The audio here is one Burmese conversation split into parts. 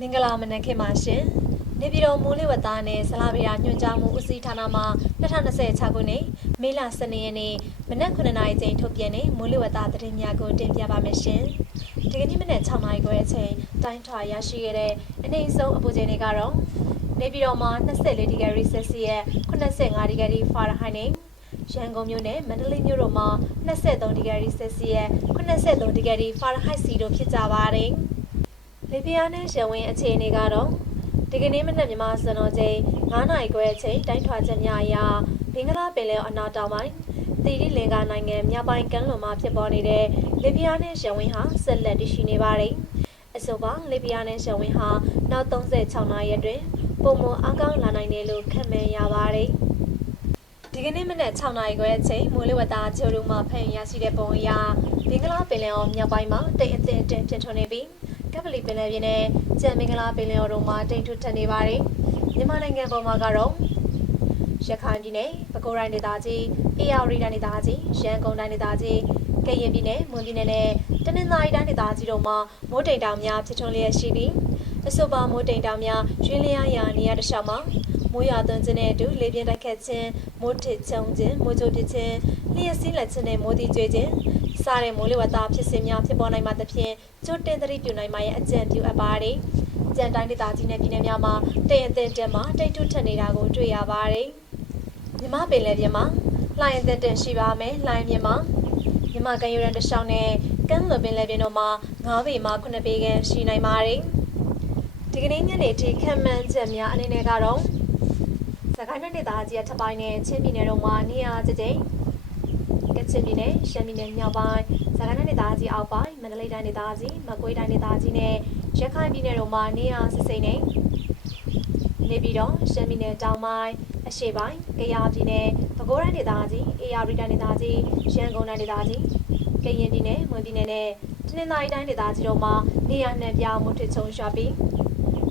မင်္ဂလာမနက်ခင်းပါရှင်။နေပြည်တော်မိုးလေဝသနဲ့ဇလဗေဒညွှန်ကြားမှုဦးစီးဌာနမှ2026ခုနှစ်မေလ12ရက်နေ့မနက်9:00နာရီချိန်ထုတ်ပြန်တဲ့မိုးလေဝသသတင်းများကိုတင်ပြပါမယ်ရှင်။ဒီကနေ့မနက်6:00နာရီခွဲအချိန်တိုင်းထွာရရှိခဲ့တဲ့အနေအဆုံးအပူချိန်တွေကတော့နေပြည်တော်မှာ24ဒီဂရီဆယ်စီယပ်85ဒီဂရီဖာရင်ဟိုက်နဲ့ရန်ကုန်မြို့နဲ့မန္တလေးမြို့တို့မှာ23ဒီဂရီဆယ်စီယပ်83ဒီဂရီဖာရင်ဟိုက်စီတို့ဖြစ်ကြပါတယ်။လေပြင်းအားနဲ့ရဝင်းအခြေအနေကတော့ဒီကနေ့မနက်မြန်မာစံတော်ချိန်9:00နာရီခွဲအချိန်တိုင်းထွာချက်များအရဘင်္ဂလားပင်လယ်အနောက်တောင်ပိုင်းသီရိလင်္ကာနိုင်ငံမြောက်ပိုင်းကမ်းလွန်မှာဖြစ်ပေါ်နေတဲ့လေပြင်းအားနဲ့ရဝင်းဟာဆက်လက်တည်ရှိနေပါတယ်။အဆိုပါလေပြင်းအားနဲ့ရဝင်းဟာနောက်36နာရီအတွင်းပုံမှန်အားကောင်းလာနိုင်တယ်လို့ခန့်မှန်းရပါတယ်။ဒီကနေ့မနက်6:00နာရီခွဲအချိန်မိုးလေဝသကျိုးတို့မှဖန်ရရှိတဲ့ပုံအရဘင်္ဂလားပင်လယ်အော်မြောက်ပိုင်းမှာတိတ်အထင်ဖြစ်ထွန်းနေပြီးကပလီပင်လယ်ပြင်နဲ့ကျန်မင်္ဂလာပင်လယ်အော်တို့မှာတိမ်ထွတ်ထန်နေပါတယ်။မြန်မာနိုင်ငံပေါ်မှာကတော့ရခိုင်ပြည်နယ်၊ပဲခူးတိုင်းဒေသကြီး၊အေရဝတီတိုင်းဒေသကြီး၊ရန်ကုန်တိုင်းဒေသကြီး၊ကရင်ပြည်နယ်၊မွန်ပြည်နယ်နဲ့တနင်္သာရီတိုင်းဒေသကြီးတို့မှာမိုးတိမ်တောင်များဖြစ်ထွန်းလျက်ရှိပြီးအဆိုပါမိုးတိမ်တောင်များရွှေလျားရာနေရာတစ်လျှောက်မှာမိုးရွာသွန်းခြင်းနဲ့အတူလေပြင်းတိုက်ခတ်ခြင်းမိုးထစ်ချုံခြင်းမိုးကြိုးပစ်ခြင်းလျှက်စီးလက်ခြင်းနဲ့မိုးတိကျွေးခြင်းစားတဲ့မိုးလေဝသဖြစ်စဉ်များဖြစ်ပေါ်နိုင်မှသဖြင့်ကျိုးတင်သတိပြုနိုင်မှရဲ့အကြံပြုအပ်ပါတယ်။ကျန်တိုင်းဒေသကြီးနဲ့ပြည်နယ်များမှာတိမ်အထင်တက်မှာတိတ်တွထက်နေတာကိုတွေ့ရပါတယ်။မြမပင်လယ်ပြင်မှာလှိုင်းအထင်တက်ရှိပါမယ်။လှိုင်းပြင်မှာမြမကမ်းရိုးတန်းတစ်လျှောက်နဲ့ကမ်းလွန်ပင်လယ်ပြင်တို့မှာ9ပေမှ9ပေခန့်ရှိနိုင်ပါတယ်။ဒီကနေ့ညနေထိခန့်မှန်းချက်များအနေနဲ့ကတော့စကိုင်းတိုင်းဒေသကြီးအထက်ပိုင်းနဲ့ချင်းပြည်နယ်တို့မှာနေရာကျကျကချင်ပြည်နယ်ရှမ်းပြည်နယ်မြောက်ပိုင်းစကိုင်းတိုင်းဒေသကြီးအောက်ပိုင်းမန္တလေးတိုင်းဒေသကြီးမကွေးတိုင်းဒေသကြီးနဲ့ရခိုင်ပြည်နယ်တို့မှာနေရာစစ်စိမ့်နေပြည်တော်ရှမ်းပြည်နယ်တောင်ပိုင်းအရှေ့ပိုင်းကယားပြည်နယ်ပဲခူးတိုင်းဒေသကြီးအေရဝတီတိုင်းဒေသကြီးရန်ကုန်တိုင်းဒေသကြီးကရင်ပြည်နယ်မွန်ပြည်နယ်နဲ့တနင်္သာရီတိုင်းဒေသကြီးတို့မှာနေရာနှံပြမိုးထစ်ချုံရွာပြီး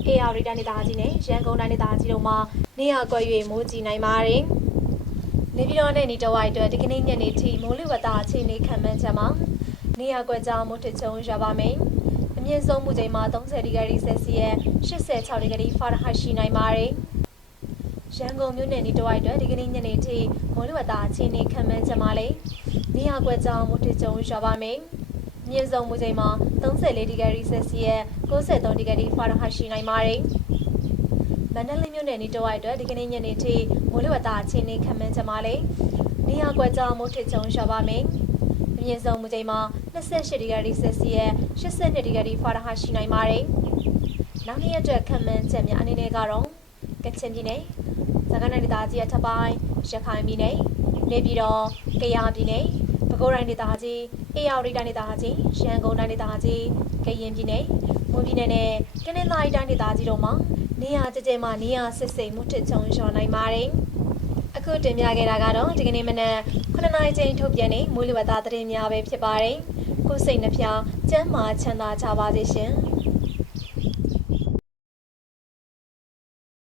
အေရဝတီတိုင်းဒေသကြီးနဲ့ရန်ကုန်တိုင်းဒေသကြီးတို့မှာနေရာကွက်၍မိုးကြီးနိုင်ပါတယ်။နေပြည်တော်နဲ့နီတဝိုက်အတွက်ဒီကနေ့ညနေထိမိုးလေဝသအခြေအနေခန့်မှန်းချက်မှာနေရာကွက်ကြောင့်မိုးထစ်ချုံရွာပါမယ်။အမြင့်ဆုံးမူချိန်မှာ30ဒီဂရီဆယ်စီယပ်86ဒီဂရီဖာရင်ဟိုက်ရှိနိုင်ပါတယ်။ရန်ကုန်မြို့နယ်နီတဝိုက်အတွက်ဒီကနေ့ညနေထိမိုးလေဝသအခြေအနေခန့်မှန်းချက်မှာလည်းနေရာကွက်ကြောင့်မိုးထစ်ချုံရွာပါမယ်။မြင့်ဆုံးမူချိန်မှာ34ဒီဂရီဆယ်စီယပ်93ဒီဂရီဖာရင်ဟိုက်ရှိနိုင်ပါတယ်။မန္တလေးမြို့နယ်နီတဝိုက်အတွက်ဒီကနေ့ညနေထိမိုးလေဝသအခြေအနေခန့်မှန်းချက်မှာလည်းနေရာကွက်ကြောင့်မိုးထစ်ချုံရွာပါမယ်။အမြင့်ဆုံးမူချိန်မှာ28ဒီဂရီဆယ်စီယပ်82ဒီဂရီဖာရင်ဟိုက်ရှိနိုင်ပါတယ်။နောက်နေ့အတွက်ခန့်မှန်းချက်များအနေနဲ့ကတော့ကချင်ပြည်နယ်၊စကိုင်းတိုင်းဒေသကြီးအထက်ပိုင်း၊ရခိုင်ပြည်နယ်၊နေပြည်တော်၊ကယားပြည်နယ်၊ပဲခူးတိုင်းဒေသကြီး၊အေရဝတီတိုင်းဒေသကြီး၊ရန်ကုန်တိုင်းဒေသကြီး၊ကရင်ပြည်နယ်၊မွန်ပြည်နယ်နဲ့တနင်္သာရီတိုင်းဒေသကြီးတို့မှာနေရာကျကျမှနေရာစစ်စိမ်မှုထစ်ချုံရွာနိုင်ပါတယ်။အခုတင်ပြခဲ့တာကတော့ဒီကနေ့မနက်9:00နာရီချိန်ထုတ်ပြန်တဲ့မိုးလေဝသသတင်းများပဲဖြစ်ပါတယ်။ကိုယ်စိတ်နှဖျားကျန်းမာချမ်းသာကြပါစေရှင်။